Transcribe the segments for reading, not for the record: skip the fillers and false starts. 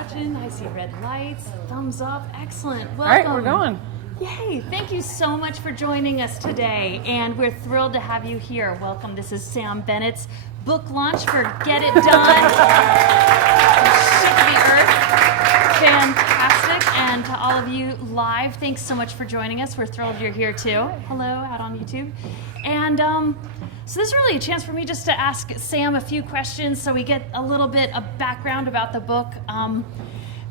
watching. I see red lights, thumbs up. Excellent. Welcome. All right, we're going. Yay. Thank you so much for joining us today, and we're thrilled to have you here. Welcome. This is Sam Bennett's book launch for Get It Done. Shook the Earth. Fantastic. And to all of you live, thanks so much for joining us. We're thrilled you're here too. Hello, out on YouTube. And so this is really a chance for me just to ask Sam a few questions so we get a little bit of background about the book,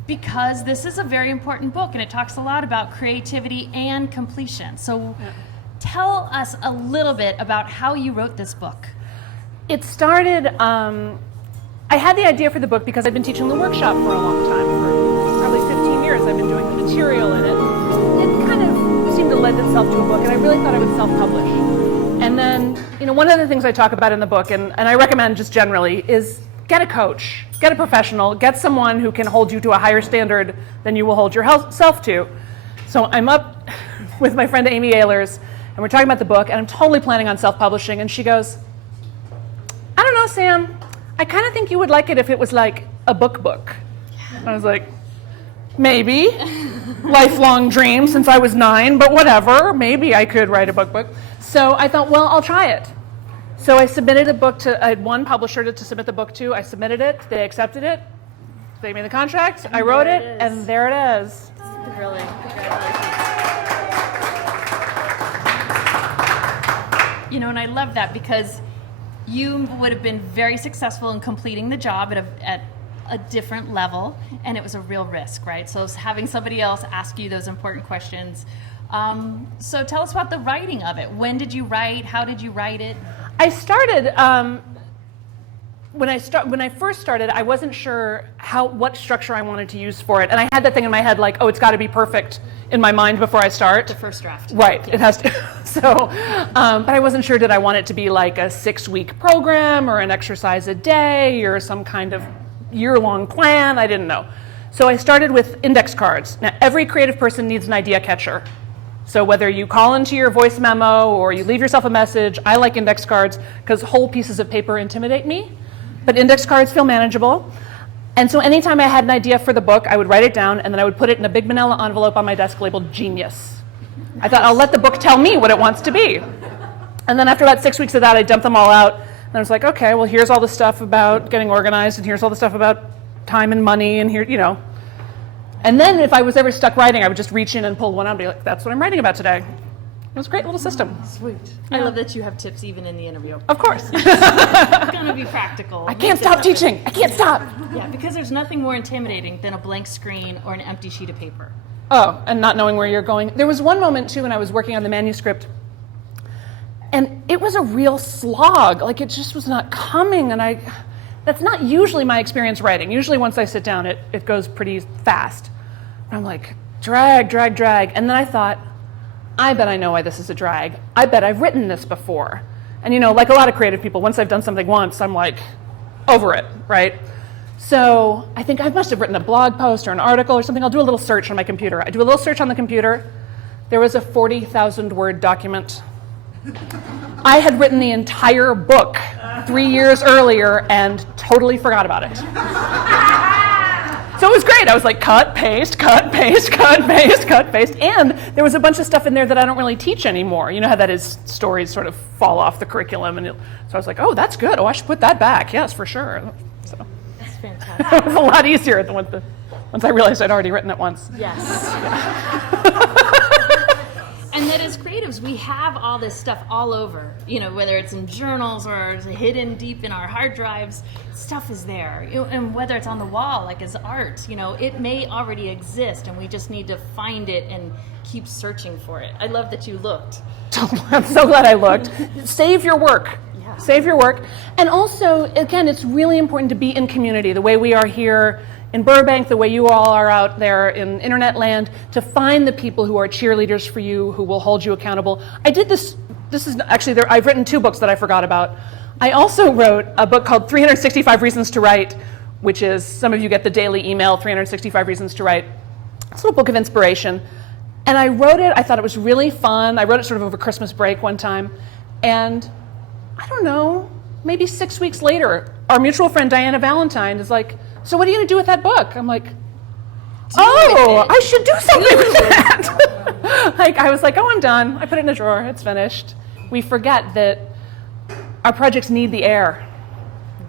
because this is a very important book and it talks a lot about creativity and completion. So tell us a little bit about how you wrote this book. It started, I had the idea for the book because I've been teaching the workshop for a long time. For probably 15 years I've been doing the material in it. It kind of seemed to lend itself to a book, and I really thought I would self-publish. And then, one of the things I talk about in the book, and I recommend just generally, is get a coach, get a professional, get someone who can hold you to a higher standard than you will hold yourself to. So I'm up with my friend Amy Ehlers, and we're talking about the book, and I'm totally planning on self-publishing, and she goes, I don't know, Sam, I kind of think you would like it if it was like a book. I was like, maybe. Lifelong dream since I was 9, but whatever. Maybe I could write a book. So I thought, well, I'll try it. So I submitted a book I had one publisher to submit the book to. I submitted it. They accepted it. They made the contract. I wrote it, and there it is. Really, congratulations. And I love that because you would have been very successful in completing the job at a different level, and it was a real risk, right? So having somebody else ask you those important questions. So tell us about the writing of it. When did you write? How did you write it? I started, when I first started, I wasn't sure what structure I wanted to use for it. And I had that thing in my head like, oh, it's got to be perfect in my mind before I start. The first draft. Right, it has to. So, but I wasn't sure, did I want it to be like a 6-week program or an exercise a day or some kind of year-long plan? I didn't know. So I started with index cards. Now, every creative person needs an idea catcher. So whether you call into your voice memo or you leave yourself a message, I like index cards because whole pieces of paper intimidate me, but index cards feel manageable. And so anytime I had an idea for the book, I would write it down and then I would put it in a big manila envelope on my desk labeled Genius. I thought, I'll let the book tell me what it wants to be. And then after about 6 weeks of that, I dumped them all out. And I was like, okay, well, here's all the stuff about getting organized, and here's all the stuff about time and money, and here, And then if I was ever stuck writing, I would just reach in and pull one out and be like, that's what I'm writing about today. It was a great little system. Sweet. I love that you have tips even in the interview. Of course. It's going to be practical. I can't stop teaching. I can't stop. Yeah, because there's nothing more intimidating than a blank screen or an empty sheet of paper. Oh, and not knowing where you're going. There was one moment, too, when I was working on the manuscript, and it was a real slog. Like, it just was not coming, and that's not usually my experience writing. Usually once I sit down, it goes pretty fast. And I'm like, drag. And then I thought, I bet I know why this is a drag. I bet I've written this before. And like a lot of creative people, once I've done something once, I'm like, over it, right? So I think I must have written a blog post or an article or something. I'll do a little search on my computer. I do a little search on the computer. There was a 40,000 word document. I had written the entire book 3 years earlier and totally forgot about it. So it was great. I was like, cut, paste. And there was a bunch of stuff in there that I don't really teach anymore. You know how that is, stories sort of fall off the curriculum. So I was like, oh, that's good. Oh, I should put that back. Yes, for sure. So that's fantastic. It was a lot easier once I realized I'd already written it once. Yes. And that as creatives, we have all this stuff all over, whether it's in journals or hidden deep in our hard drives, stuff is there. And whether it's on the wall, like as art, it may already exist and we just need to find it and keep searching for it. I love that you looked. I'm so glad I looked. Save your work. Yeah. Save your work. And also, again, it's really important to be in community, the way we are here in Burbank, the way you all are out there in internet land, to find the people who are cheerleaders for you, who will hold you accountable. I did this is actually, I've written 2 books that I forgot about. I also wrote a book called 365 Reasons to Write, which is, some of you get the daily email, 365 Reasons to Write. It's a little book of inspiration. And I wrote it, I thought it was really fun. I wrote it sort of over Christmas break one time. And I don't know, maybe 6 weeks later, our mutual friend Diana Valentine is like, so what are you going to do with that book? I'm like, oh, I should do something with that. Like, I was like, oh, I'm done. I put it in a drawer. It's finished. We forget that our projects need the air.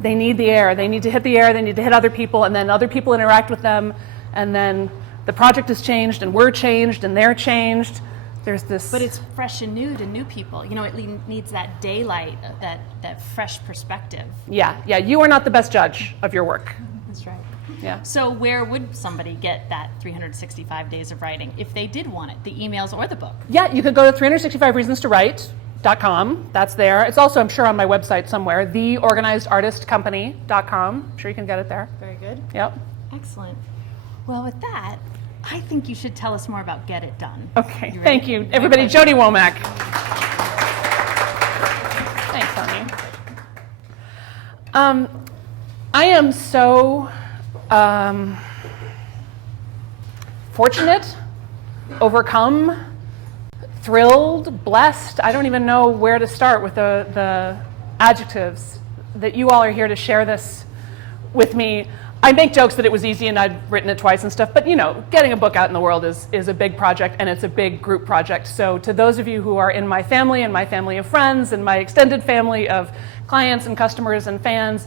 They need the air. They need to hit the air. They need to hit other people, and then other people interact with them, and then the project is changed, and we're changed, and they're changed. There's this. But it's fresh and new to new people. You know, it needs that daylight, that fresh perspective. Yeah. You are not the best judge of your work. That's right. Yeah. So where would somebody get that 365 days of writing if they did want it, the emails or the book? Yeah, you could go to 365reasons2write.com. That's there. It's also, I'm sure, on my website somewhere, theorganizedartistcompany.com. I'm sure you can get it there. Very good. Yep. Excellent. Well, with that, I think you should tell us more about Get It Done. Okay, thank you. Everybody, Jody Womack. Thanks, honey. I am so fortunate, overcome, thrilled, blessed. I don't even know where to start with the adjectives that you all are here to share this with me. I make jokes that it was easy and I'd written it twice and stuff, but you know, getting a book out in the world is a big project, and it's a big group project. So to those of you who are in my family and my family of friends and my extended family of clients and customers and fans,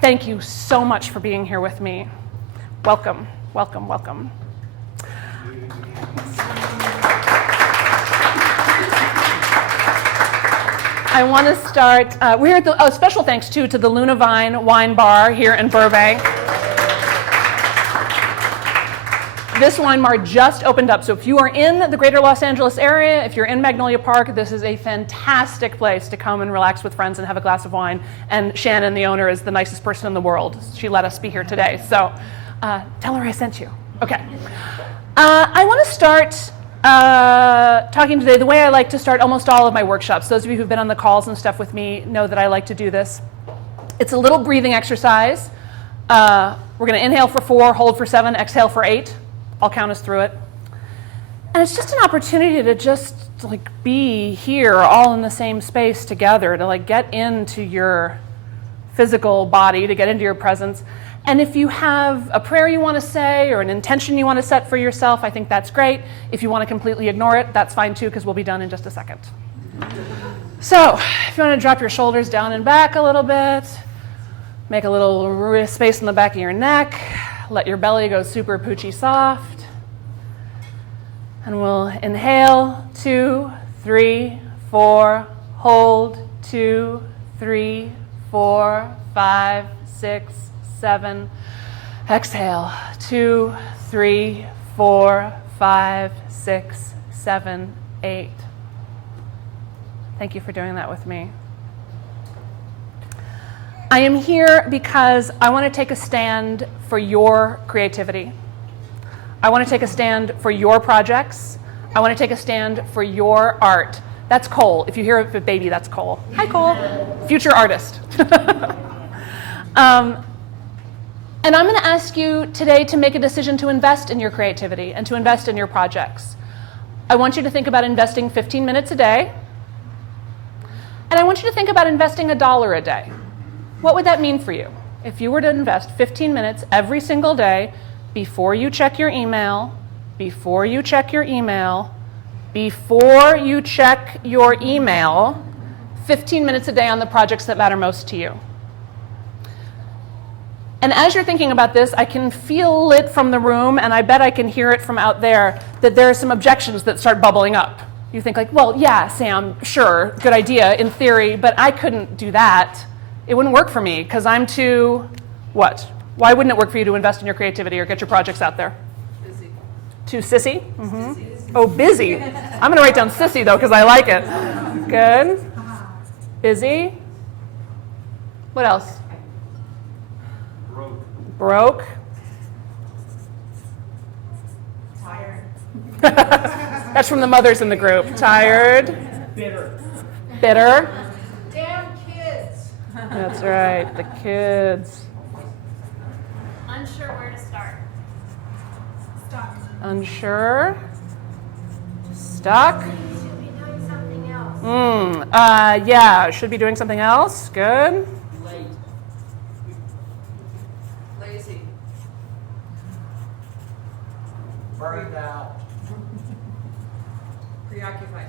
thank you so much for being here with me. Welcome, welcome, welcome. I want to start, we're at the, special thanks too to the Luna Vine Wine Bar here in Burbank. This wine bar just opened up, so if you are in the greater Los Angeles area, if you're in Magnolia Park, this is a fantastic place to come and relax with friends and have a glass of wine. And Shannon, the owner, is the nicest person in the world. She let us be here today, so tell her I sent you. Okay. I want to start talking today the way I like to start almost all of my workshops. Those of you who've been on the calls and stuff with me know that I like to do this. It's a little breathing exercise. We're going to inhale for 4, hold for 7, exhale for 8. I'll count us through it. And it's just an opportunity to just like be here all in the same space together, to like get into your physical body, to get into your presence. And if you have a prayer you want to say or an intention you want to set for yourself, I think that's great. If you want to completely ignore it, that's fine too, because we'll be done in just a second. So if you want to drop your shoulders down and back a little bit, make a little space in the back of your neck, let your belly go super poochy soft. And we'll inhale, 2, 3, 4, hold, 2, 3, 4, 5, 6, 7. Exhale, 2, 3, 4, 5, 6, 7, 8. Thank you for doing that with me. I am here because I want to take a stand for your creativity. I want to take a stand for your projects. I want to take a stand for your art. That's Cole. If you hear a baby, that's Cole. Hi, Cole. Future artist. And I'm going to ask you today to make a decision to invest in your creativity and to invest in your projects. I want you to think about investing 15 minutes a day. And I want you to think about investing $1 a day. What would that mean for you? If you were to invest 15 minutes every single day before you check your email, before you check your email, 15 minutes a day on the projects that matter most to you. And as you're thinking about this, I can feel it from the room, and I bet I can hear it from out there, that there are some objections that start bubbling up. You think like, well, yeah, Sam, sure, good idea in theory, but I couldn't do that. It wouldn't work for me because I'm too, what? Why wouldn't it work for you to invest in your creativity or get your projects out there? Busy. Too sissy? Mm-hmm. Oh, busy. I'm going to write down sissy, though, because I like it. Good. Busy. What else? Broke. Tired. That's from the mothers in the group. Tired. Bitter. Damn kids. That's right, the kids. Unsure where to start. Stuck. Unsure. Stuck. Should be doing something else. Yeah, should be doing something else. Good. Late. Lazy. Burned out. Preoccupied.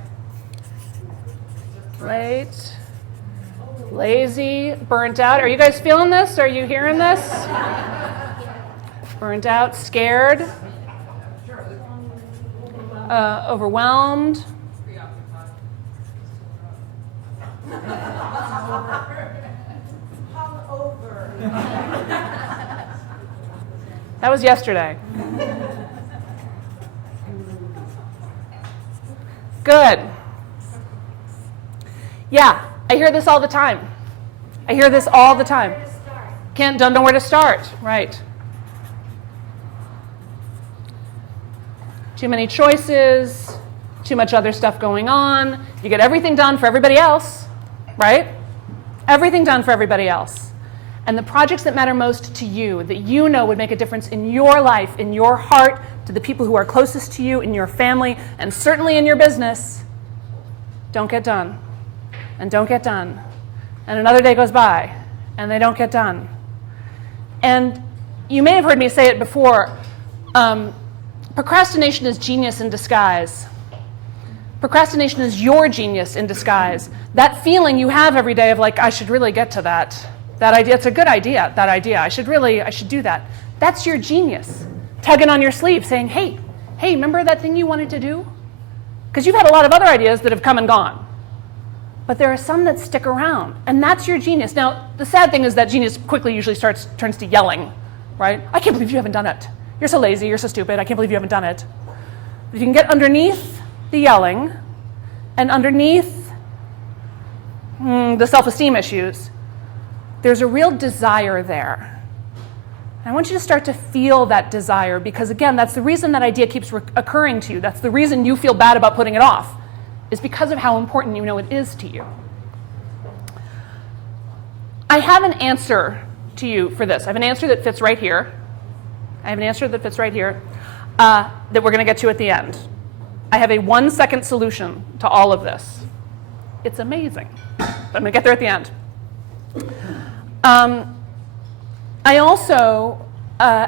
Late, lazy, burnt out. Are you guys feeling this? Are you hearing this? Burnt out, scared, overwhelmed. Hungover. That was yesterday. Good. Yeah, I hear this all the time. I hear this all the time. Don't know where to start. Right. Too many choices, too much other stuff going on. You get everything done for everybody else, right? Everything done for everybody else. And the projects that matter most to you, that you know would make a difference in your life, in your heart, to the people who are closest to you, in your family, and certainly in your business, don't get done. And don't get done. And another day goes by, and they don't get done. And you may have heard me say it before, procrastination is genius in disguise. Procrastination is your genius in disguise. That feeling you have every day of like, I should really get to that. That idea, it's a good idea, that idea. I should do that. That's your genius. Tugging on your sleeve saying, hey, remember that thing you wanted to do? Because you've had a lot of other ideas that have come and gone. But there are some that stick around, and that's your genius. Now, the sad thing is that genius quickly usually turns to yelling, right? I can't believe you haven't done it. You're so lazy, you're so stupid, I can't believe you haven't done it. If you can get underneath the yelling and underneath the self-esteem issues, there's a real desire there. And I want you to start to feel that desire because, again, that's the reason that idea keeps occurring to you. That's the reason you feel bad about putting it off, is because of how important you know it is to you. I have an answer to you for this. I have an answer that fits right here. That we're going to get to at the end. I have a 1-second solution to all of this. It's amazing. But I'm going to get there at the end. I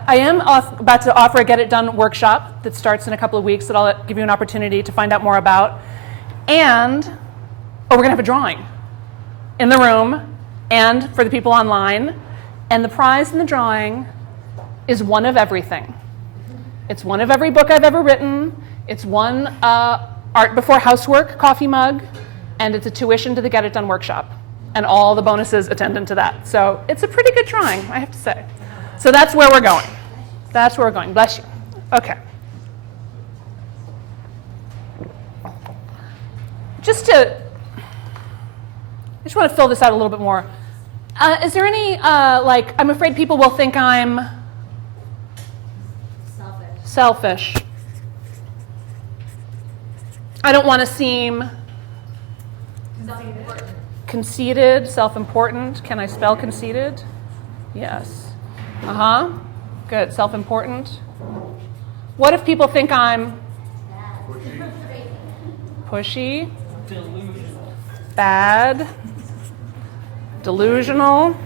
am about to offer a Get It Done workshop that starts in a couple of weeks that I'll give you an opportunity to find out more about. And, we're going to have a drawing in the room and for the people online. And the prize in the drawing is one of everything. It's one of every book I've ever written. It's one Art Before Housework coffee mug. And it's a tuition to the Get It Done workshop. And all the bonuses attendant to that. So it's a pretty good drawing, I have to say. So that's where we're going. Bless you. Okay. I just want to fill this out a little bit more. Is there any, I'm afraid people will think I'm selfish. I don't want to seem conceited, self-important. Can I spell conceited? Yes. Good. Self-important. What if people think I'm pushy? Bad. Delusional.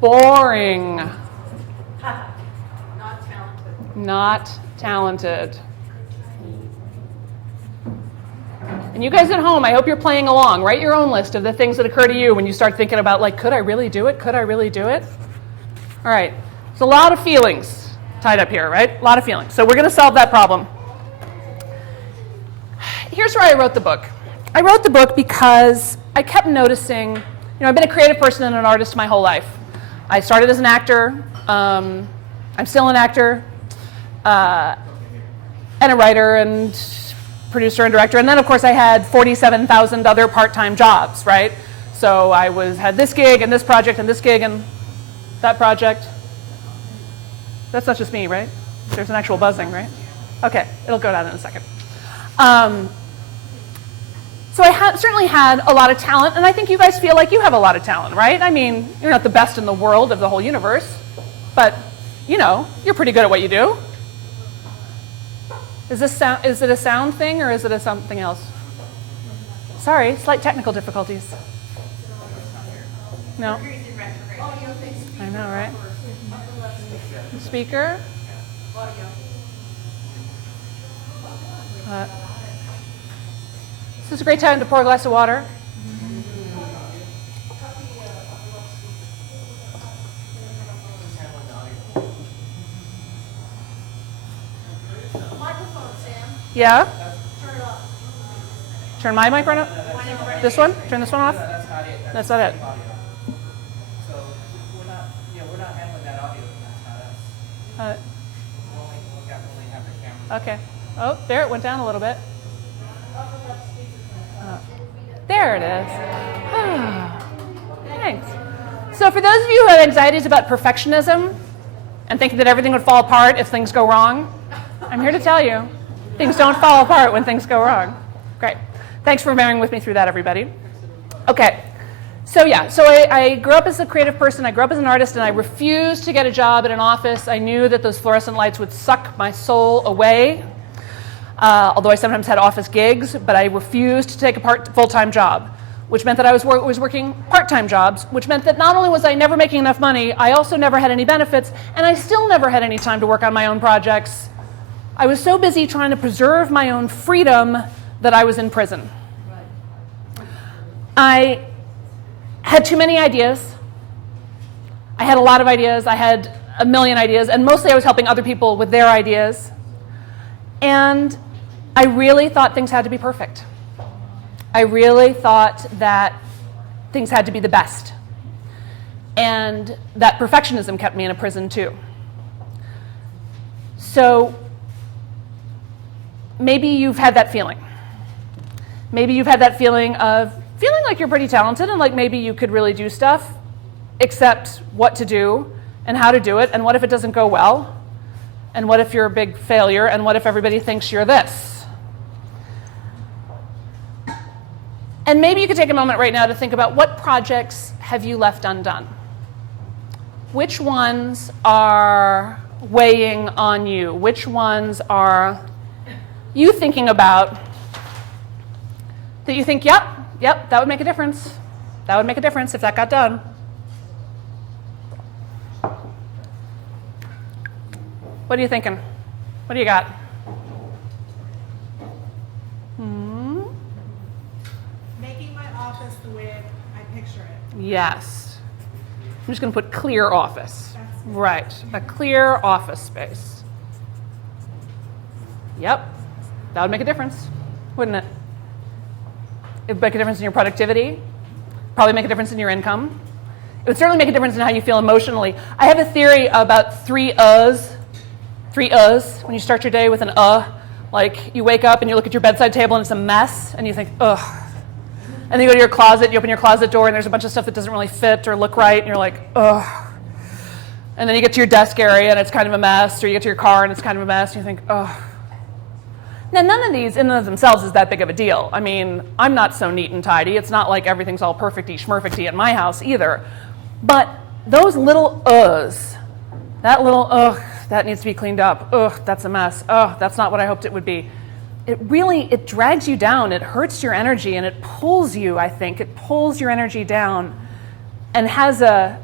Boring. Not talented. And you guys at home, I hope you're playing along. Write your own list of the things that occur to you when you start thinking about, could I really do it? Could I really do it? All right. There's a lot of feelings tied up here, right? A lot of feelings. So we're going to solve that problem. Here's where I wrote the book. I wrote the book because I kept noticing, I've been a creative person and an artist my whole life. I started as an actor. I'm still an actor and a writer and producer and director. And then, of course, I had 47,000 other part-time jobs, right? So I had this gig and this project and this gig and that project. That's not just me, right? There's an actual buzzing, right? Okay, it'll go down in a second. So I certainly had a lot of talent, and I think you guys feel like you have a lot of talent, right? I mean, you're not the best in the world of the whole universe, but, you're pretty good at what you do. Is it a sound thing, or is it something else? Sorry, slight technical difficulties. No? I know, right? Speaker. This is a great time to pour a glass of water. Microphone, Sam. Yeah? Turn it off. Turn my mic on? This one? Turn this one off? That's not it. So we're not handling that audio. That's not us. We'll only have the camera. Okay. Oh, there it went down a little bit. There it is. Thanks. So for those of you who have anxieties about perfectionism and thinking that everything would fall apart if things go wrong, I'm here to tell you, things don't fall apart when things go wrong. Great. Thanks for bearing with me through that, everybody. Okay. So I grew up as a creative person, I grew up as an artist, and I refused to get a job in an office. I knew that those fluorescent lights would suck my soul away, although I sometimes had office gigs, but I refused to take a full-time job, which meant that I was working part-time jobs, which meant that not only was I never making enough money, I also never had any benefits, and I still never had any time to work on my own projects. I was so busy trying to preserve my own freedom that I was in prison. I had too many ideas. I had a lot of ideas. I had a million ideas, and mostly I was helping other people with their ideas. And I really thought things had to be perfect. I really thought that things had to be the best. And that perfectionism kept me in a prison too. So maybe you've had that feeling. Maybe you've had that feeling of feeling like you're pretty talented and like maybe you could really do stuff, except what to do and how to do it, and what if it doesn't go well, and what if you're a big failure, and what if everybody thinks you're this. And maybe you could take a moment right now to think about what projects have you left undone? Which ones are weighing on you? Which ones are you thinking about that you think, yep, that would make a difference. That would make a difference if that got done. What are you thinking? What do you got? Making my office the way I picture it. Yes. I'm just going to put clear office. Right, a clear office space. Yep, that would make a difference, wouldn't it? It would make a difference in your productivity, probably make a difference in your income. It would certainly make a difference in how you feel emotionally. I have a theory about three uhs. When you start your day with an like you wake up and you look at your bedside table and it's a mess, and you think, ugh. And then you go to your closet, you open your closet door, and there's a bunch of stuff that doesn't really fit or look right, and you're like, ugh. And then you get to your desk area, and it's kind of a mess, or you get to your car, and it's kind of a mess, and you think, ugh. Now, none of these in and of themselves is that big of a deal. I mean, I'm not so neat and tidy. It's not like everything's all perfecty schmurfecty at my house either. But those little uhs, that little ugh, that needs to be cleaned up. Ugh, that's a mess. Ugh, that's not what I hoped it would be. It drags you down. It hurts your energy, and it pulls you, I think. It pulls your energy down and has a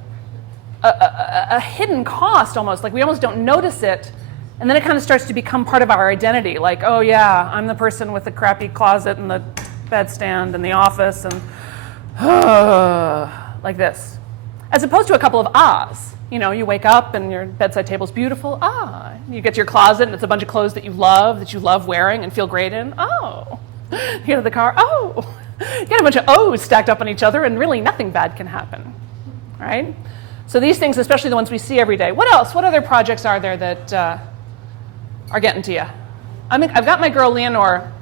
hidden cost almost. Like we almost don't notice it. And then it kind of starts to become part of our identity. Like, oh yeah, I'm the person with the crappy closet and the bedstand and the office and like this. As opposed to a couple of ahs. You know, you wake up and your bedside table's beautiful. Ah. You get to your closet and it's a bunch of clothes that you love wearing and feel great in. Oh. You get to the car. Oh. You get a bunch of O's stacked up on each other and really nothing bad can happen. Right? So these things, especially the ones we see every day. What else? What other projects are there that are getting to you? I've got my girl Leonore.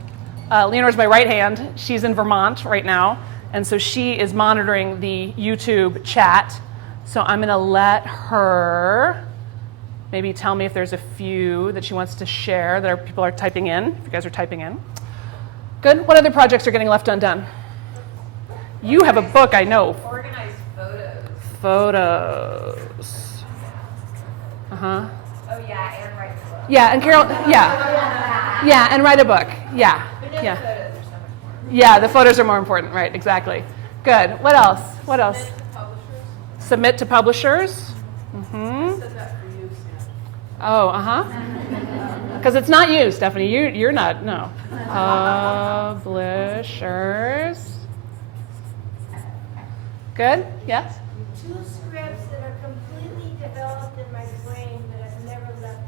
Leonore's my right hand. She's in Vermont right now. And so she is monitoring the YouTube chat. So I'm going to let her maybe tell me if there's a few that she wants to share that people are typing in, if you guys are typing in. Good. What other projects are getting left undone? You have a book, I know. Organize photos. Photos. Uh-huh. Oh yeah, and write a book. Yeah, and Carol, yeah. Yeah, and write a book. Yeah. But Yeah. the photos are so much more. Yeah, the photos are more important, right, exactly. Good. What else? What else? Submit to publishers. Submit to publishers. Mm-hmm. Said that for you, Oh, because it's not you, Stephanie. You're not, no. Publishers. Good, yes? 2 scripts that are completely developed in my brain that I've never left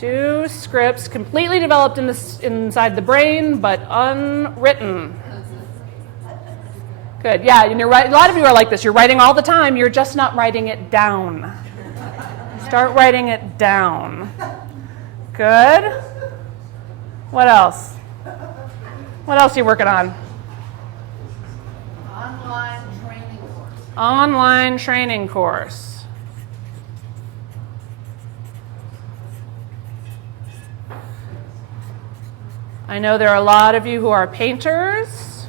there. 2 scripts completely developed inside the brain, but unwritten. Good, yeah, and you're right. A lot of you are like this. You're writing all the time. You're just not writing it down. Start writing it down. Good. What else? What else are you working on? Online training course. Online training course. I know there are a lot of you who are painters,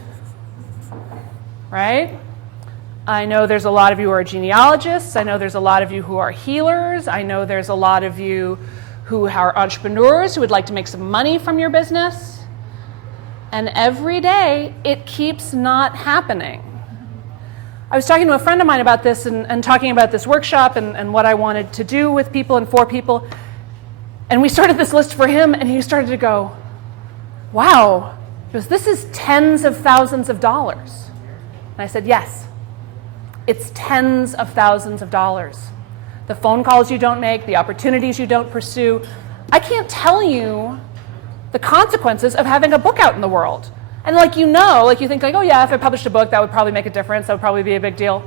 right? I know there's a lot of you who are genealogists. I know there's a lot of you who are healers. I know there's a lot of you who are entrepreneurs who would like to make some money from your business. And every day, it keeps not happening. I was talking to a friend of mine about this and talking about this workshop and what I wanted to do with people and for people. And we started this list for him, and he started to go, wow, he goes, this is tens of thousands of dollars. And I said, yes, it's tens of thousands of dollars. The phone calls you don't make, the opportunities you don't pursue. I can't tell you the consequences of having a book out in the world. And like you think like, oh yeah, if I published a book, that would probably make a difference. That would probably be a big deal.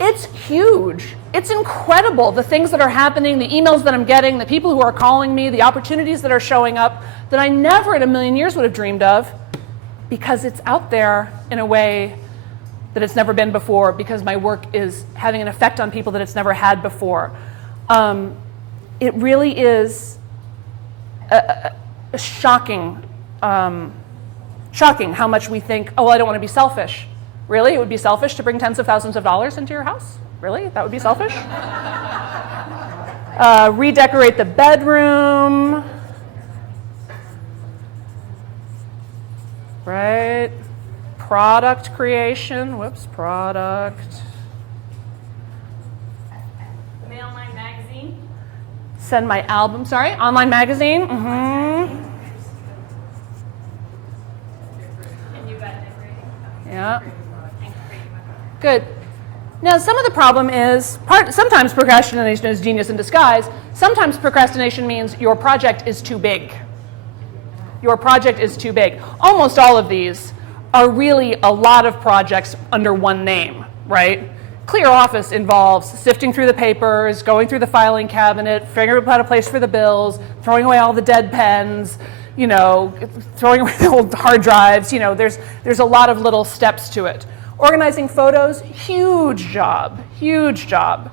It's huge. It's incredible, the things that are happening, the emails that I'm getting, the people who are calling me, the opportunities that are showing up that I never in a million years would have dreamed of, because it's out there in a way that it's never been before, because my work is having an effect on people that it's never had before. It really is shocking how much we think, oh, well, I don't want to be selfish. Really? It would be selfish to bring tens of thousands of dollars into your house? Really? That would be selfish? Redecorate the bedroom. Right? Product creation. Whoops, product. Mail my magazine. Send my album, sorry, online magazine. And you got decorating. Yeah. Good. Now, some of the problem is, sometimes procrastination is genius in disguise. Sometimes procrastination means your project is too big. Your project is too big. Almost all of these are really a lot of projects under one name, right? Clear Office involves sifting through the papers, going through the filing cabinet, figuring out a place for the bills, throwing away all the dead pens, throwing away the old hard drives. There's a lot of little steps to it. Organizing photos, huge job, huge job.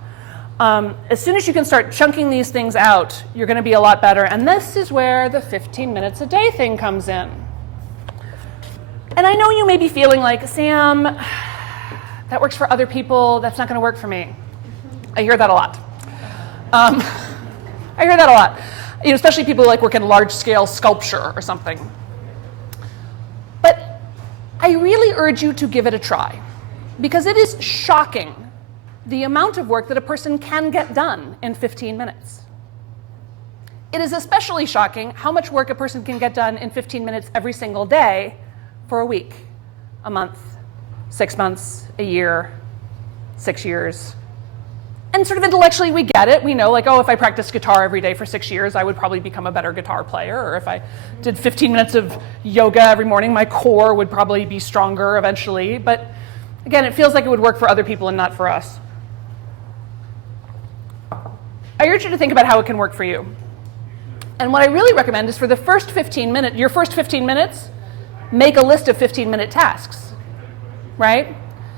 As soon as you can start chunking these things out, you're going to be a lot better. And this is where the 15 minutes a day thing comes in. And I know you may be feeling like, Sam, that works for other people. That's not going to work for me. I hear that a lot. Especially people who like work in large-scale sculpture or something. But I really urge you to give it a try, because it is shocking the amount of work that a person can get done in 15 minutes. It is especially shocking how much work a person can get done in 15 minutes every single day for a week, a month, 6 months, a year, 6 years. And sort of intellectually we get it. We know, like, oh, if I practiced guitar every day for 6 years, I would probably become a better guitar player. Or if I did 15 minutes of yoga every morning, my core would probably be stronger eventually. But again, it feels like it would work for other people and not for us. I urge you to think about how it can work for you. And what I really recommend is for the first 15 minutes, your first 15 minutes, make a list of 15-minute tasks, right?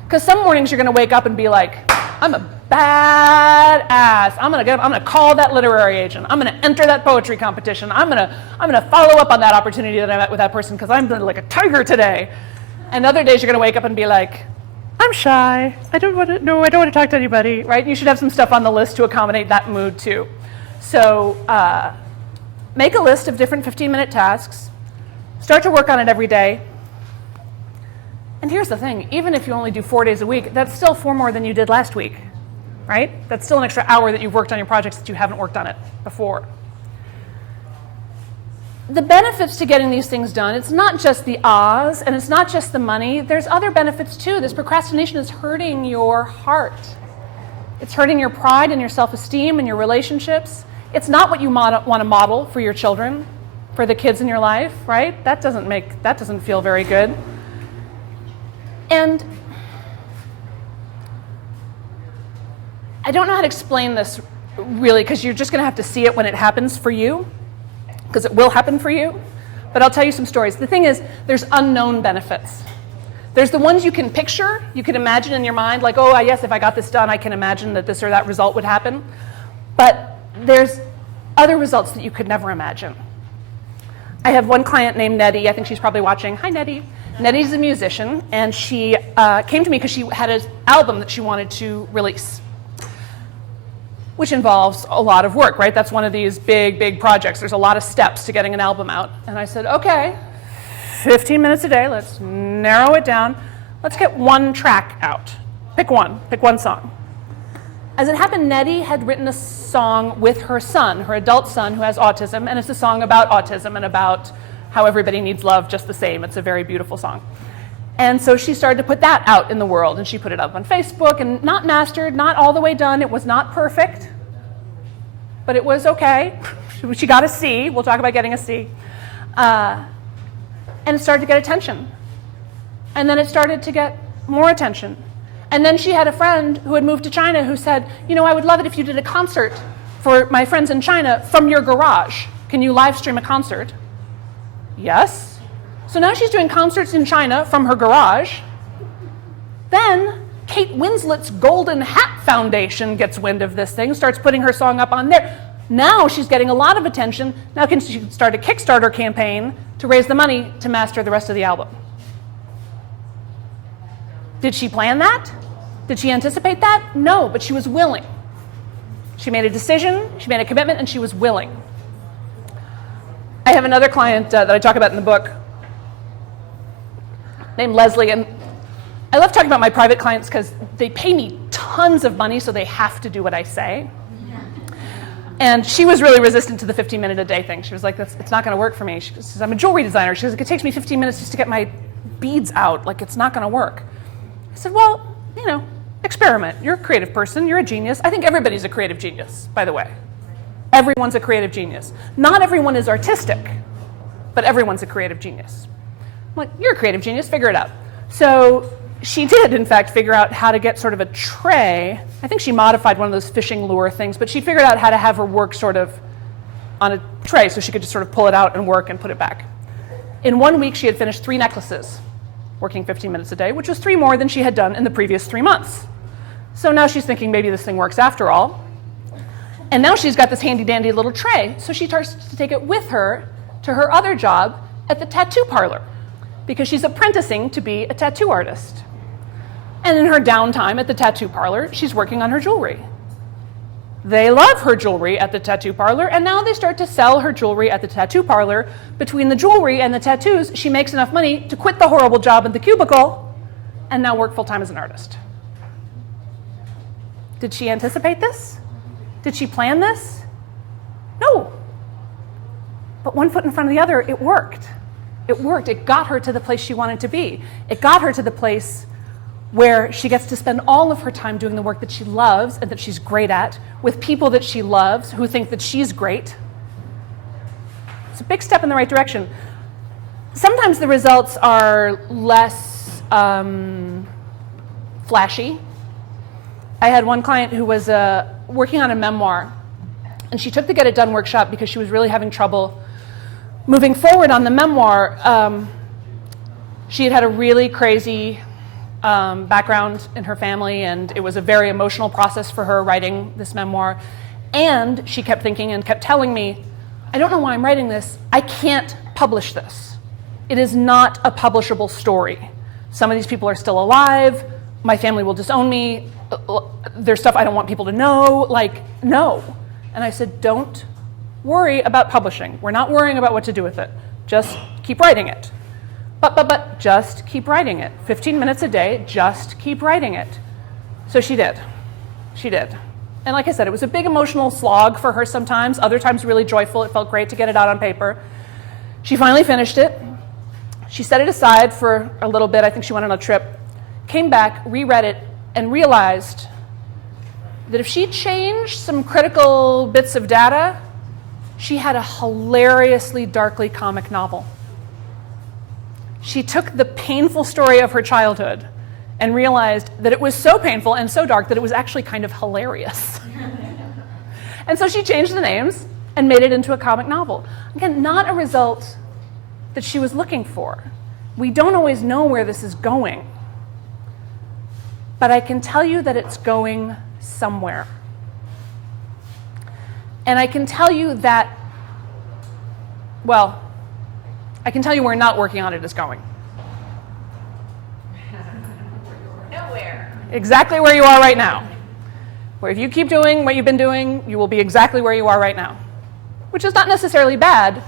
Because some mornings you're going to wake up and be like, I'm a badass. I'm gonna call that literary agent. I'm gonna enter that poetry competition. I'm gonna follow up on that opportunity that I met with that person because I'm like a tiger today. And other days you're gonna wake up and be like, I'm shy. I don't want to talk to anybody, right? You should have some stuff on the list to accommodate that mood too. So make a list of different 15-minute tasks. Start to work on it every day. And here's the thing, even if you only do 4 days a week, that's still 4 more than you did last week, right? That's still an extra hour that you've worked on your projects that you haven't worked on it before. The benefits to getting these things done, it's not just the ahs, and it's not just the money. There's other benefits too. This procrastination is hurting your heart. It's hurting your pride and your self-esteem and your relationships. It's not what you want to model for your children, for the kids in your life, right? That doesn't feel very good. And I don't know how to explain this really, because you're just going to have to see it when it happens for you, because it will happen for you. But I'll tell you some stories. The thing is, there's unknown benefits. There's the ones you can picture, you can imagine in your mind, like, oh, yes, if I got this done, I can imagine that this or that result would happen. But there's other results that you could never imagine. I have one client named Nettie. I think she's probably watching. Hi, Nettie. Nettie's a musician, and she came to me because she had an album that she wanted to release, which involves a lot of work, right? That's one of these big, big projects. There's a lot of steps to getting an album out. And I said, okay, 15 minutes a day, let's narrow it down. Let's get one track out. Pick one song. As it happened, Nettie had written a song with her son, her adult son who has autism, and it's a song about autism and about how everybody needs love just the same. It's a very beautiful song. And so she started to put that out in the world, and she put it up on Facebook, and not mastered, not all the way done. It was not perfect, but it was okay. She got a C. We'll talk about getting a C. And it started to get attention. And then it started to get more attention. And then she had a friend who had moved to China who said, you know, I would love it if you did a concert for my friends in China from your garage. Can you live stream a concert? Yes. So now she's doing concerts in China from her garage. Then Kate Winslet's Golden Hat Foundation gets wind of this thing, starts putting her song up on there. Now she's getting a lot of attention. Now she can start a Kickstarter campaign to raise the money to master the rest of the album. Did she plan that? Did she anticipate that? No, but she was willing. She made a decision, she made a commitment, and she was willing. I have another client that I talk about in the book named Leslie, and I love talking about my private clients because they pay me tons of money, so they have to do what I say. And she was really resistant to the 15-minute-a-day thing. She was like, it's not going to work for me. She says, I'm a jewelry designer. She says, it takes me 15 minutes just to get my beads out. Like, it's not going to work. I said, well, you know, experiment. You're a creative person. You're a genius. I think everybody's a creative genius, by the way. Everyone's a creative genius. Not everyone is artistic, but everyone's a creative genius. I'm like, you're a creative genius. Figure it out. So she did, in fact, figure out how to get sort of a tray. I think she modified one of those fishing lure things, but she figured out how to have her work sort of on a tray so she could just sort of pull it out and work and put it back. In 1 week, she had finished 3 necklaces, working 15 minutes a day, which was 3 more than she had done in the previous 3 months. So now she's thinking maybe this thing works after all. And now she's got this handy-dandy little tray, so she starts to take it with her to her other job at the tattoo parlor because she's apprenticing to be a tattoo artist. And in her downtime at the tattoo parlor, she's working on her jewelry. They love her jewelry at the tattoo parlor, and now they start to sell her jewelry at the tattoo parlor. Between the jewelry and the tattoos, she makes enough money to quit the horrible job in the cubicle and now work full-time as an artist. Did she anticipate this? Did she plan this? No. But one foot in front of the other, it worked. It worked. It got her to the place she wanted to be. It got her to the place where she gets to spend all of her time doing the work that she loves and that she's great at, with people that she loves who think that she's great. It's a big step in the right direction. Sometimes the results are less flashy. I had one client who was working on a memoir, and she took the Get It Done workshop because she was really having trouble moving forward on the memoir. She had had a really crazy background in her family, and it was a very emotional process for her writing this memoir. And she kept thinking and kept telling me, I don't know why I'm writing this. I can't publish this. It is not a publishable story. Some of these people are still alive. My family will disown me. There's stuff I don't want people to know. Like, no. And I said, don't worry about publishing. We're not worrying about what to do with it. Just keep writing it. But just keep writing it. 15 minutes a day, just keep writing it. So she did. She did. And like I said, it was a big emotional slog for her sometimes, other times really joyful. It felt great to get it out on paper. She finally finished it. She set it aside for a little bit. I think she went on a trip, came back, reread it, and realized that if she changed some critical bits of data, she had a hilariously darkly comic novel. She took the painful story of her childhood and realized that it was so painful and so dark that it was actually kind of hilarious. And so she changed the names and made it into a comic novel. Again, not a result that she was looking for. We don't always know where this is going. But I can tell you that it's going somewhere. And I can tell you that, well, I can tell you where not working on it is going. Nowhere. Exactly where you are right now. Where if you keep doing what you've been doing, you will be exactly where you are right now. Which is not necessarily bad,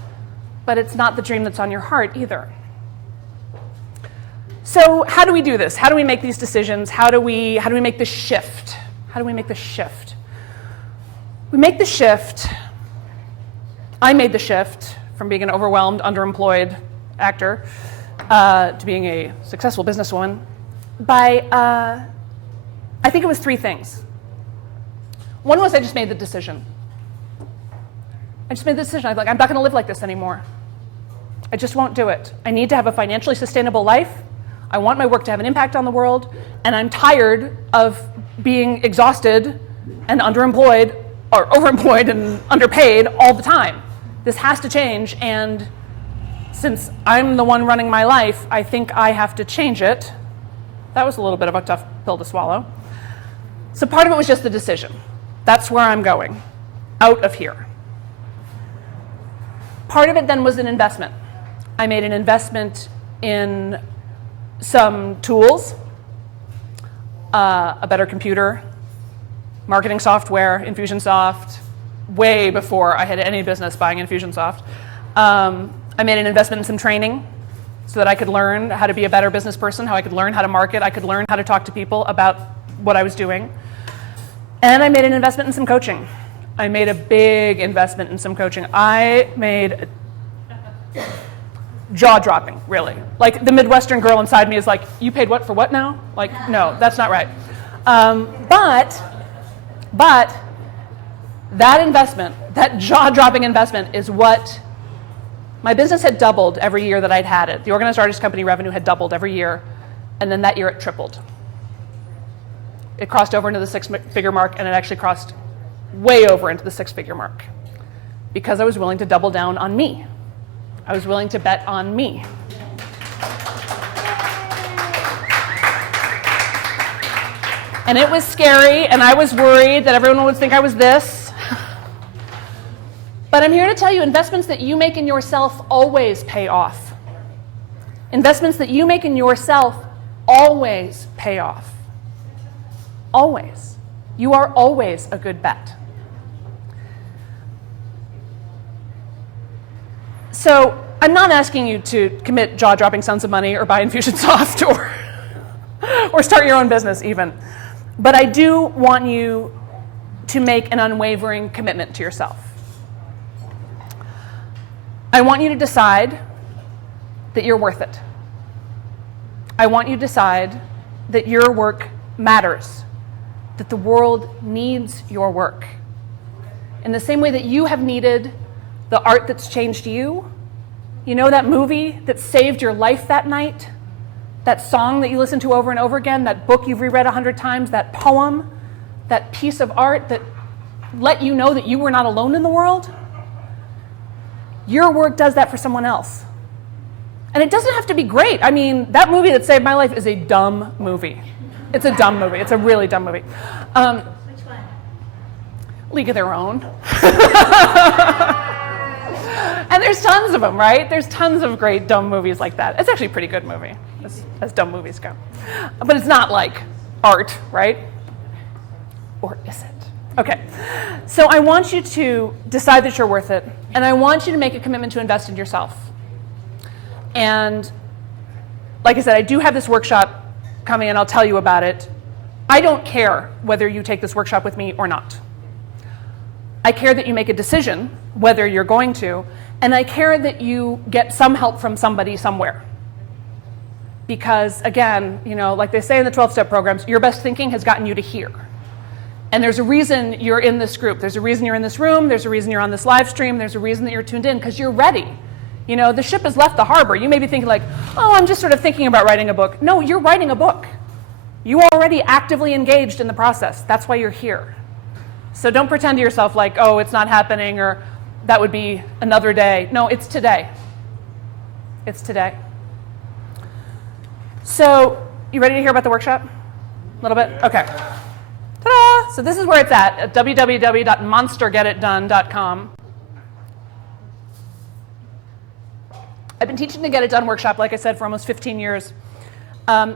but it's not the dream that's on your heart either. So how do we do this? How do we make these decisions? How do we make the shift? How do we make the shift? We make the shift. I made the shift from being an overwhelmed, underemployed actor to being a successful businesswoman by, I think it was 3 things. One was I just made the decision. I just made the decision. I'm like, I'm not going to live like this anymore. I just won't do it. I need to have a financially sustainable life. I want my work to have an impact on the world, and I'm tired of being exhausted and underemployed or overemployed and underpaid all the time. This has to change, and since I'm the one running my life, I think I have to change it. That was a little bit of a tough pill to swallow. So part of it was just the decision. That's where I'm going, out of here. Part of it then was an investment. I made an investment in some tools, a better computer, marketing software, Infusionsoft, way before I had any business buying Infusionsoft. I made an investment in some training so that I could learn how to be a better business person, how I could learn how to market, I could learn how to talk to people about what I was doing. And I made an investment in some coaching. I made a big investment in some coaching. I made jaw-dropping, really. Like the Midwestern girl inside me is like, you paid what for what now? Like, no, that's not right. But that investment, that jaw-dropping investment is what my business had doubled every year that I'd had it. The Organized Artist Company revenue had doubled every year, and then that year it tripled. It crossed over into the 6-figure mark, and it actually crossed way over into the 6-figure mark because I was willing to double down on me. I was willing to bet on me. And it was scary, and I was worried that everyone would think I was this. But I'm here to tell you, investments that you make in yourself always pay off. Investments that you make in yourself always pay off. Always. You are always a good bet. So I'm not asking you to commit jaw-dropping sums of money or buy Infusionsoft or start your own business even. But I do want you to make an unwavering commitment to yourself. I want you to decide that you're worth it. I want you to decide that your work matters, that the world needs your work. In the same way that you have needed the art that's changed you. You know that movie that saved your life that night? That song that you listen to over and over again? That book you've reread 100 times? That poem? That piece of art that let you know that you were not alone in the world? Your work does that for someone else. And it doesn't have to be great. I mean, that movie that saved my life is a dumb movie. It's a dumb movie. It's a really dumb movie. Which one? League of Their Own. And there's tons of them, right? There's tons of great dumb movies like that. It's actually a pretty good movie, as dumb movies go. But it's not like art, right? Or is it? Okay. So I want you to decide that you're worth it, and I want you to make a commitment to invest in yourself. And like I said, I do have this workshop coming, and I'll tell you about it. I don't care whether you take this workshop with me or not. I care that you make a decision whether you're going to, and I care that you get some help from somebody somewhere. Because again, like they say in the 12-step programs, your best thinking has gotten you to here. And there's a reason you're in this group. There's a reason you're in this room. There's a reason you're on this live stream. There's a reason that you're tuned in, because you're ready. The ship has left the harbor. You may be thinking like, oh, I'm just sort of thinking about writing a book. No, you're writing a book. You are already actively engaged in the process. That's why you're here. So don't pretend to yourself like, oh, it's not happening, or that would be another day. No, it's today. It's today. So you ready to hear about the workshop? A little bit? Okay. Ta-da! So this is where it's at www.monstergetitdone.com. I've been teaching the Get It Done workshop, like I said, for almost 15 years.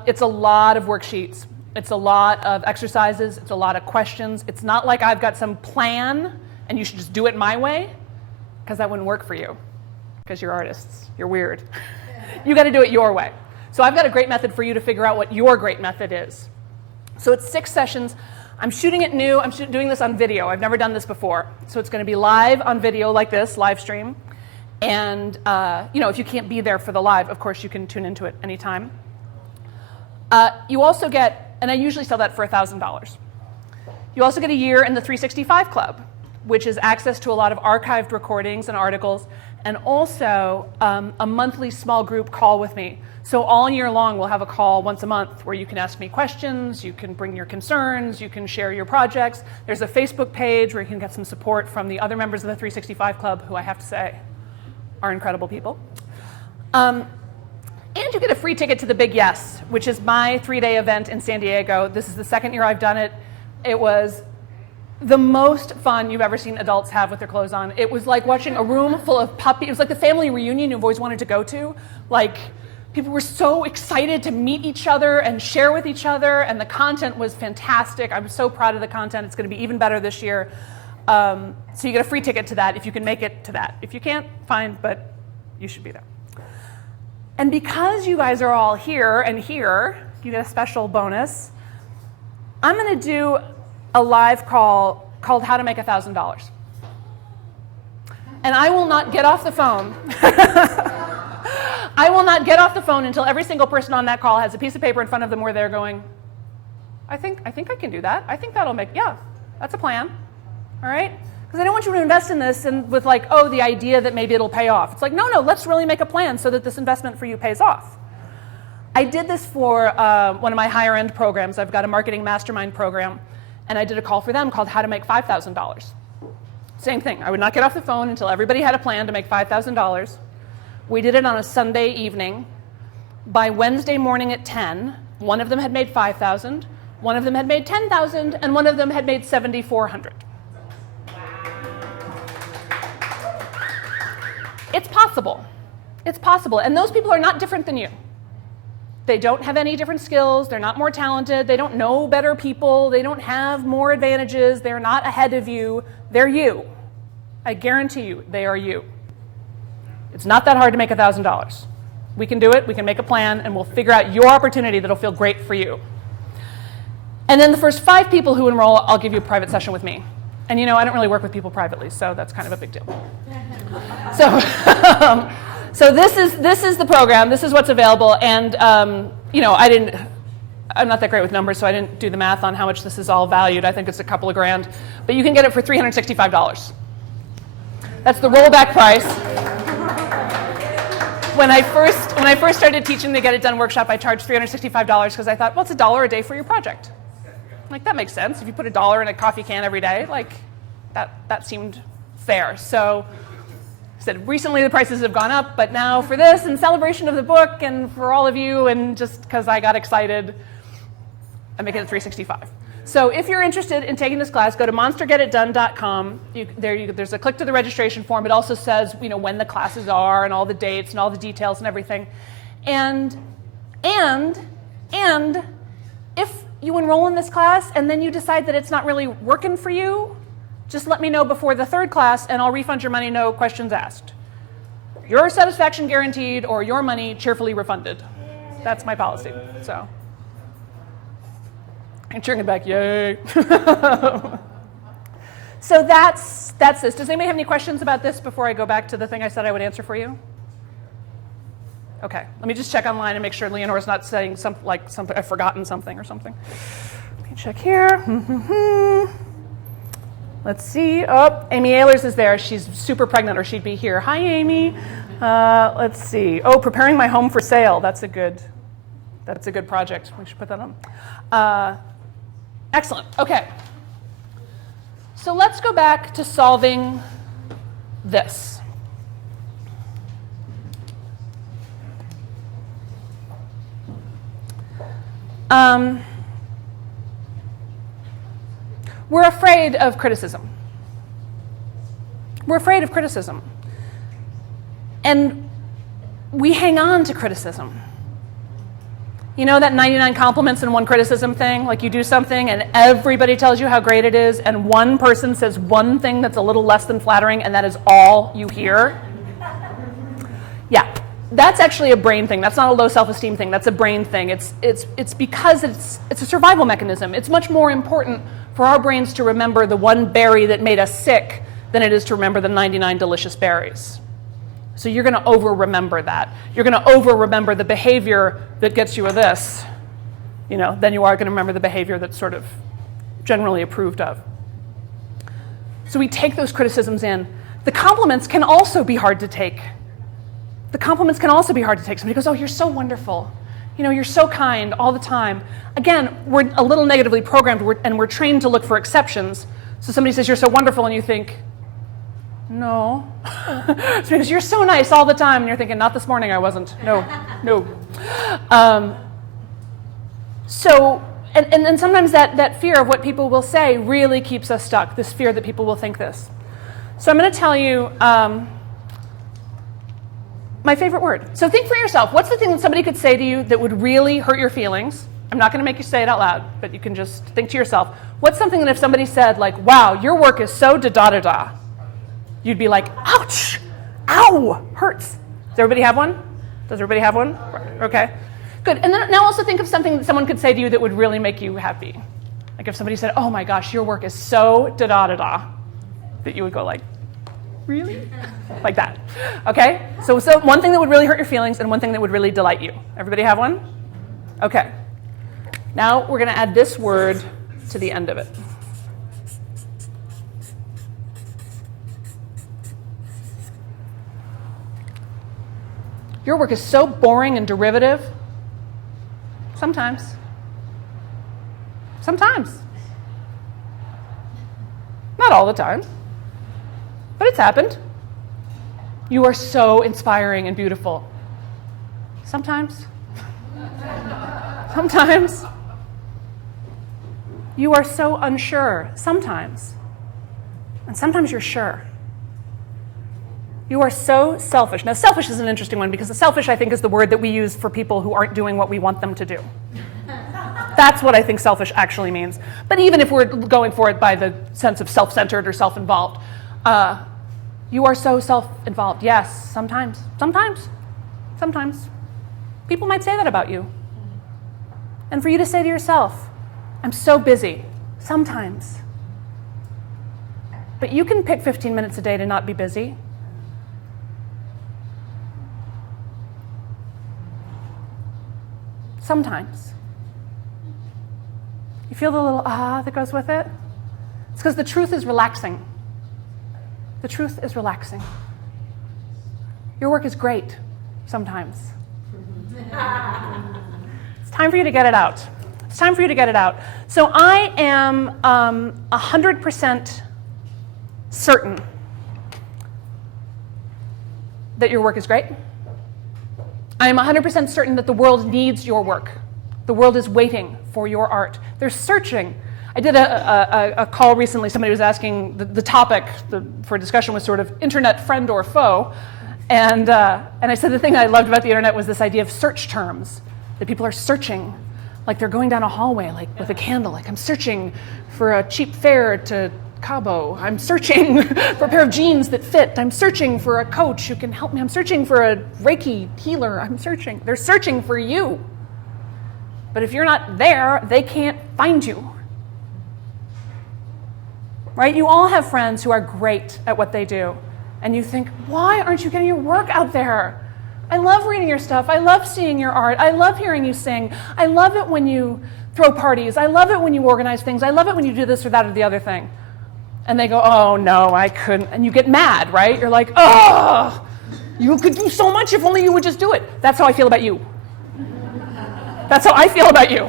It's a lot of worksheets. It's a lot of exercises. It's a lot of questions. It's not like I've got some plan and you should just do it my way, because that wouldn't work for you, because you're artists. You're weird. You got to do it your way. So I've got a great method for you to figure out what your great method is. So it's 6 sessions. I'm shooting it new. I'm doing this on video. I've never done this before. So it's going to be live on video like this, live stream. And if you can't be there for the live, of course, you can tune into it anytime. You also get, and I usually sell that for $1,000. You also get a year in the 365 Club, which is access to a lot of archived recordings and articles, and also a monthly small group call with me. So all year long, we'll have a call once a month where you can ask me questions, you can bring your concerns, you can share your projects. There's a Facebook page where you can get some support from the other members of the 365 Club, who I have to say are incredible people. And you get a free ticket to the Big Yes, which is my 3-day event in San Diego. This is the 2nd year I've done it. It was the most fun you've ever seen adults have with their clothes on. It was like watching a room full of puppies. It was like the family reunion you've always wanted to go to. Like, people were so excited to meet each other and share with each other, and the content was fantastic. I'm so proud of the content. It's going to be even better this year. So you get a free ticket to that if you can make it to that. If you can't, fine, but you should be there. And because you guys are all here and here, you get a special bonus. I'm going to do a live call called How to Make $1,000. And I will not get off the phone. I will not get off the phone until every single person on that call has a piece of paper in front of them where they're going, I think I can do that. I think that'll make, yeah, that's a plan. All right? Because I don't want you to invest in this and with like, oh, the idea that maybe it'll pay off. It's like, no, let's really make a plan so that this investment for you pays off. I did this for one of my higher end programs. I've got a marketing mastermind program, and I did a call for them called How to Make $5,000. Same thing. I would not get off the phone until everybody had a plan to make $5,000. We did it on a Sunday evening. By Wednesday morning at 10, one of them had made $5,000, one of them had made $10,000, and one of them had made $7,400. It's possible. It's possible. And those people are not different than you. They don't have any different skills. They're not more talented. They don't know better people. They don't have more advantages. They're not ahead of you. They're you. I guarantee you, they are you. It's not that hard to make $1,000. We can do it. We can make a plan, and we'll figure out your opportunity that'll feel great for you. And then the first 5 people who enroll, I'll give you a private session with me. And I don't really work with people privately, so that's kind of a big deal. So, so this is the program. This is what's available. And I'm not that great with numbers, so I didn't do the math on how much this is all valued. I think it's a couple of grand, but you can get it for $365. That's the rollback price. When I first started teaching the Get It Done workshop, I charged $365 because I thought, well, it's $1 a day for your project. Like, that makes sense. If you put $1 in a coffee can every day, like, that seemed fair. So I said, recently the prices have gone up, but now for this, in celebration of the book, and for all of you, and just because I got excited, I'm making it $365. So if you're interested in taking this class, go to monstergetitdone.com. There's a click to the registration form. It also says when the classes are and all the dates and all the details and everything. And if you enroll in this class and then you decide that it's not really working for you, just let me know before the 3rd class and I'll refund your money, no questions asked. Your satisfaction guaranteed, or your money cheerfully refunded. That's my policy. So And cheering it back, yay. So that's this. Does anybody have any questions about this before I go back to the thing I said I would answer for you? Okay, let me just check online and make sure Leonore's not saying something I've forgotten something or something. Let me check here. Let's see. Oh, Amy Ehlers is there. She's super pregnant, or she'd be here. Hi, Amy. Let's see. Oh, preparing my home for sale. That's a good project. We should put that on. Excellent. Okay. So let's go back to solving this. We're afraid of criticism. We're afraid of criticism. And we hang on to criticism. You know that 99 compliments and 1 criticism thing? Like you do something and everybody tells you how great it is, and one person says one thing that's a little less than flattering, and that is all you hear? Yeah, that's actually a brain thing. That's not a low self-esteem thing. That's a brain thing. It's because it's a survival mechanism. It's much more important for our brains to remember the one berry that made us sick than it is to remember the 99 delicious berries. So you're going to over-remember that. You're going to over-remember the behavior that gets you a this, than you are going to remember the behavior that's sort of generally approved of. So we take those criticisms in. The compliments can also be hard to take. Somebody goes, oh, you're so wonderful. You're so kind all the time. Again, we're a little negatively programmed, and we're trained to look for exceptions. So somebody says, you're so wonderful, and you think, no. It's because you're so nice all the time, and you're thinking, not this morning, I wasn't. No. And then sometimes that fear of what people will say really keeps us stuck, this fear that people will think this. So I'm going to tell you my favorite word. So think for yourself, what's the thing that somebody could say to you that would really hurt your feelings? I'm not going to make you say it out loud, but you can just think to yourself, what's something that if somebody said, like, wow, your work is so da-da-da-da, you'd be like, ouch, ow, hurts. Does everybody have one? Okay, good. And then now also think of something that someone could say to you that would really make you happy. Like if somebody said, oh my gosh, your work is so da-da-da-da, that you would go like, really? Like that. Okay? So one thing that would really hurt your feelings and one thing that would really delight you. Everybody have one? Okay. Now we're going to add this word to the end of it. Your work is so boring and derivative. Sometimes. Not all the time. But it's happened. You are so inspiring and beautiful. Sometimes. You are so unsure. Sometimes. And sometimes you're sure. You are so selfish. Now, selfish is an interesting one because the selfish, I think, is the word that we use for people who aren't doing what we want them to do. That's what I think selfish actually means. But even if we're going for it by the sense of self-centered or self-involved, you are so self-involved. Yes, sometimes. People might say that about you. And for you to say to yourself, I'm so busy. Sometimes. But you can pick 15 minutes a day to not be busy. Sometimes. You feel the little that goes with it? It's because the truth is relaxing. The truth is relaxing. Your work is great sometimes. It's time for you to get it out. So I am 100% certain that your work is great. I am 100% certain that the world needs your work. The world is waiting for your art. They're searching. I did a call recently. Somebody was asking, the topic for discussion was sort of internet friend or foe. And I said the thing I loved about the internet was this idea of search terms, that people are searching, like they're going down a hallway, like with a candle, like I'm searching for a cheap fare to Cabo. I'm searching for a pair of jeans that fit. I'm searching for a coach who can help me. I'm searching for a Reiki healer. They're searching for you. But if you're not there, they can't find you. Right? You all have friends who are great at what they do. And you think, why aren't you getting your work out there? I love reading your stuff. I love seeing your art. I love hearing you sing. I love it when you throw parties. I love it when you organize things. I love it when you do this or that or the other thing. And they go, oh, no, I couldn't. And you get mad, right? You're like, oh, you could do so much if only you would just do it. That's how I feel about you. That's how I feel about you.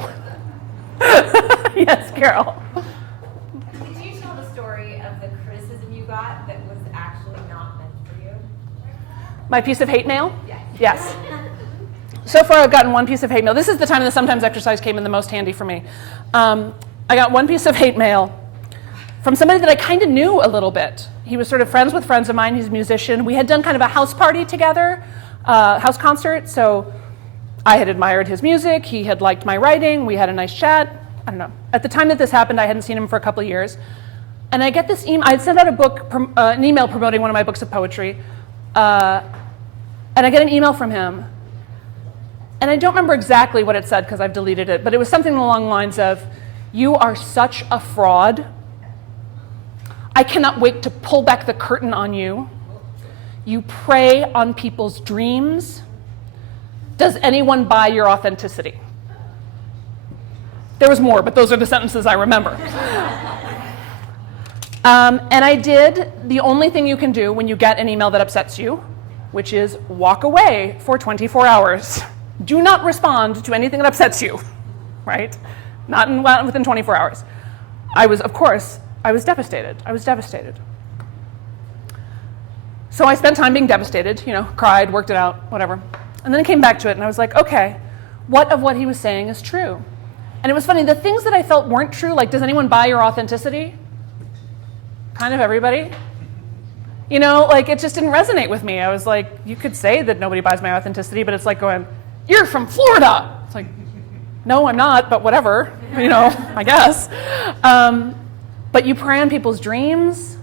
Yes, Carol. Could you tell the story of the criticism you got that was actually not meant for you? My piece of hate mail? Yes. Yes. So far, I've gotten one piece of hate mail. This is the time the sometimes exercise came in the most handy for me. I got one piece of hate mail from somebody that I kind of knew a little bit. He was sort of friends with friends of mine. He's a musician. We had done kind of a house party together, house concert. So I had admired his music. He had liked my writing. We had a nice chat. I don't know. At the time that this happened, I hadn't seen him for a couple of years. And I get this email. I had sent out an email promoting one of my books of poetry. And I get an email from him. And I don't remember exactly what it said because I've deleted it, but it was something along the lines of, you are such a fraud. I cannot wait to pull back the curtain on you. You prey on people's dreams. Does anyone buy your authenticity? There was more, but those are the sentences I remember. And I did the only thing you can do when you get an email that upsets you, which is walk away for 24 hours. Do not respond to anything that upsets you, right? Not within 24 hours. I was devastated. I was devastated. So I spent time being devastated, cried, worked it out, whatever. And then I came back to it and I was like, okay, what of what he was saying is true? And it was funny, the things that I felt weren't true, like, does anyone buy your authenticity? Kind of everybody. It just didn't resonate with me. I was like, you could say that nobody buys my authenticity, but it's like going, you're from Florida. It's like, no, I'm not, but whatever, I guess. But you prey on people's dreams?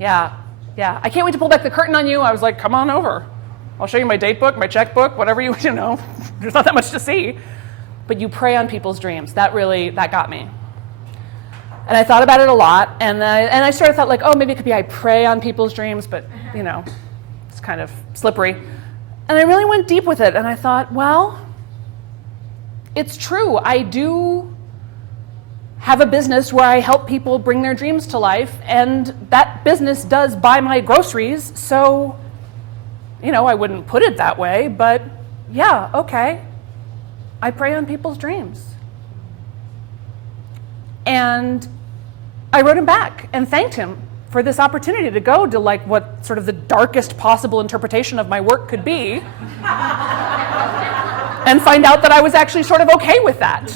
Yeah. I can't wait to pull back the curtain on you. I was like, come on over. I'll show you my date book, my checkbook, whatever there's not that much to see. But you prey on people's dreams. That got me. And I thought about it a lot, and I sort of thought like, oh, maybe it could be I prey on people's dreams, but it's kind of slippery. And I really went deep with it, and I thought, well, it's true. I do have a business where I help people bring their dreams to life, and that business does buy my groceries, so, I wouldn't put it that way, but yeah, okay. I prey on people's dreams. And I wrote him back and thanked him for this opportunity to go to like what sort of the darkest possible interpretation of my work could be and find out that I was actually sort of okay with that,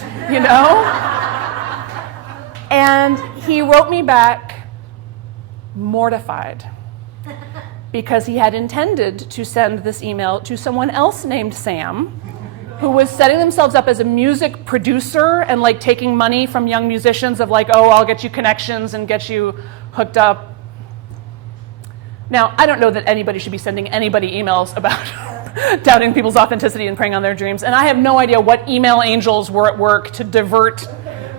And he wrote me back mortified because he had intended to send this email to someone else named Sam, who was setting themselves up as a music producer and like taking money from young musicians of like, oh, I'll get you connections and get you hooked up. Now, I don't know that anybody should be sending anybody emails about doubting people's authenticity and preying on their dreams. And I have no idea what email angels were at work to divert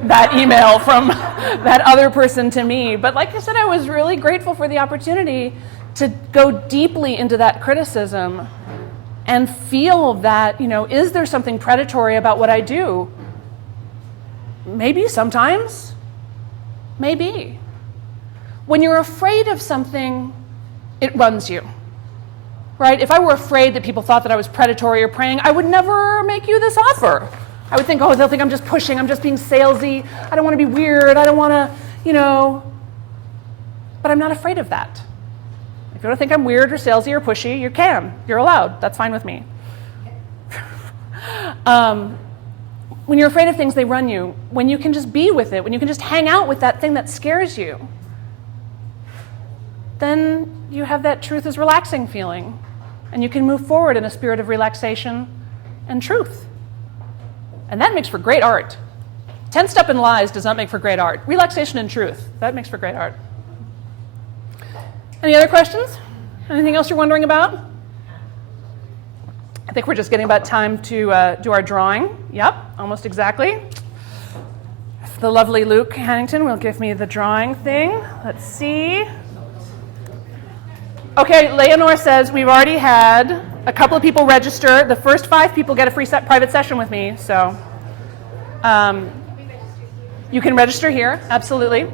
that email from that other person to me. But like I said, I was really grateful for the opportunity to go deeply into that criticism and feel that, is there something predatory about what I do? Maybe sometimes. Maybe. When you're afraid of something, it runs you, right? If I were afraid that people thought that I was predatory or preying, I would never make you this offer. I would think, oh, they'll think I'm just pushing, I'm just being salesy, I don't want to be weird, I don't want to, but I'm not afraid of that. If you don't think I'm weird or salesy or pushy, you're allowed, that's fine with me. When you're afraid of things, they run you. When you can just be with it, when you can just hang out with that thing that scares you, then you have that truth is relaxing feeling. And you can move forward in a spirit of relaxation and truth. And that makes for great art. 10-step and lies does not make for great art. Relaxation and truth, that makes for great art. Any other questions? Anything else you're wondering about? think we're just getting about time to do our drawing. Yep, almost exactly. The lovely Luke Hannington will give me the drawing thing. Let's see. Okay, Leonore says we've already had a couple of people register. The first 5 people get a free private session with me, so you can register here, absolutely.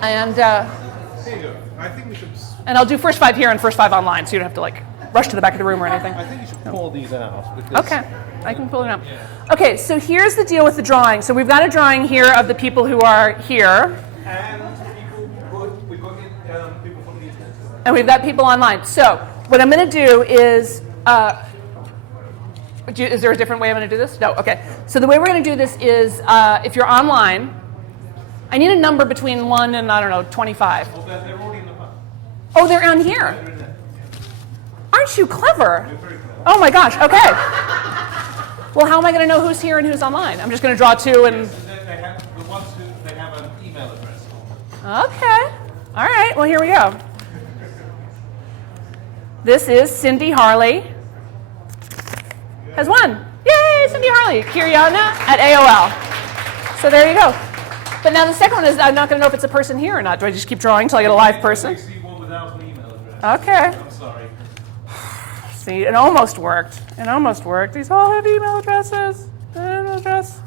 And I think we should. and I'll do first 5 here and first 5 online, so you don't have to like rush to the back of the room or anything. I think you should pull these out. Because Okay, I can pull it up. Okay, so here's the deal with the drawing. So we've got a drawing here of the people who are here, And we got people from the internet. and we've got people online. So what I'm going to do is, is there a different way I'm going to do this? No, okay. So the way we're going to do this is, if you're online, I need a number between 1 and, I don't know, 25. Well, they're already in the pub. Oh, they're on here. They're in there. Aren't you clever? You're very clever. Oh my gosh, okay. Well, how am I going to know who's here and who's online? I'm just going to draw 2 and... They have the ones who they have an email address. Okay. All right, well, here we go. This is Cindy Harley. Has won. Yay, Cindy Harley. Kiriana at AOL. So there you go. But now the second one is I'm not going to know if it's a person here or not. Do I just keep drawing until I get a live person? I see one without an email address. Okay. I'm sorry. See, it almost worked. It almost worked. These all have email addresses. Email address.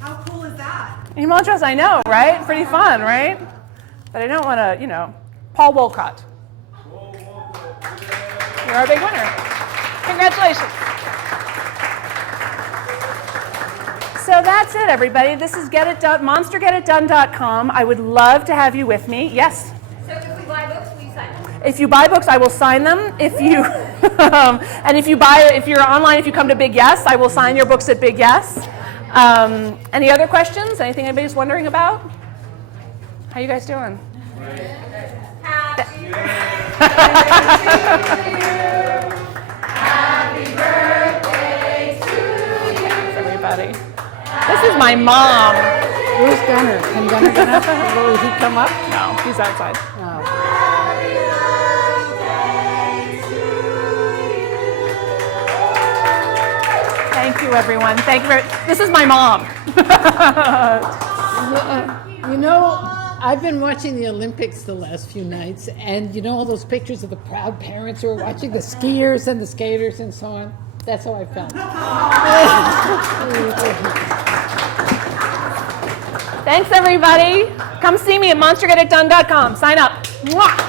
How cool is that? Email address, I know, right? Pretty fun, right? But I don't want to, you know. Paul Wolcott. You're our big winner. Congratulations. So that's it, everybody. This is Get It Done, monstergetitdone.com. I would love to have you with me. Yes? So if we buy books, will you sign them? If you buy books, I will sign them. If you, and if you're online, if you come to Big Yes, I will sign your books at Big Yes. Any other questions? Anything anybody's wondering about? How you guys doing? Happy Everybody. This is my mom. Where's Gunner? Can Gunner get up? Will he come up? No, he's outside. Oh. Thank you, everyone. Thank you very much. This is my mom. You know, I've been watching the Olympics the last few nights, and you know all those pictures of the proud parents who are watching the skiers and the skaters and so on? That's how I felt. Thanks, everybody. Come see me at monstergetitdone.com. Sign up. Mwah.